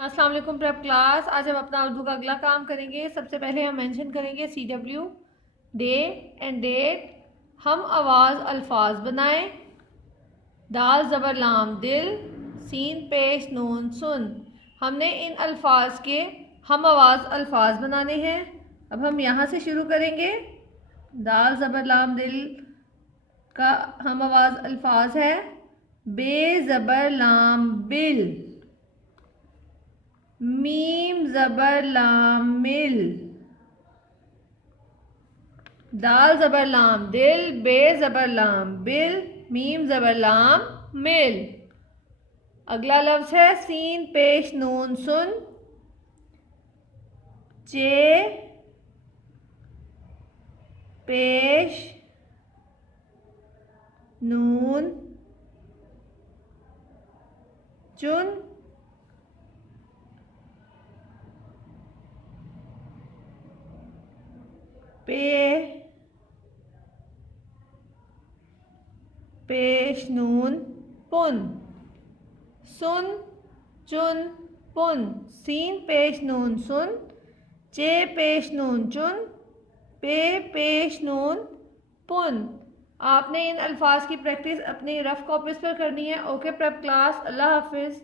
अस्सलाम वालेकुम prep class. आज हम अपना उर्दू का अगला काम करेंगे। सबसे पहले हम मेंशन करेंगे CW, डे एंड डेट। हम आवाज़ अल्फाज बनाएं। दाल ज़बर लाम दिल, सीन पेश नून सुन। हमने इन अल्फाज के हम आवाज़ अल्फाज बनाने हैं। अब हम यहाँ से शुरू करेंगे। दाल ज़बर लाम दिल का हम आवाज़ अल्फाज है बे ज़बर लाम बिल, मीम ज़बर लाम मिल। दाल ज़बर लाम दिल, बे ज़बर लाम बिल, मीम ज़बर लाम मिल। अगला लफ्ज़ है सीन पेश नून सुन, चे पेश नून चुन, पे पेश नून पुन, सुन चुन पुन। सीन पेश नून सुन, चे पेश नून चुन, पे पेश नून पुन। आपने इन अल्फाज की प्रैक्टिस अपनी रफ कॉपीज पर करनी है। ओके प्रेप क्लास, अल्लाह हाफिज़।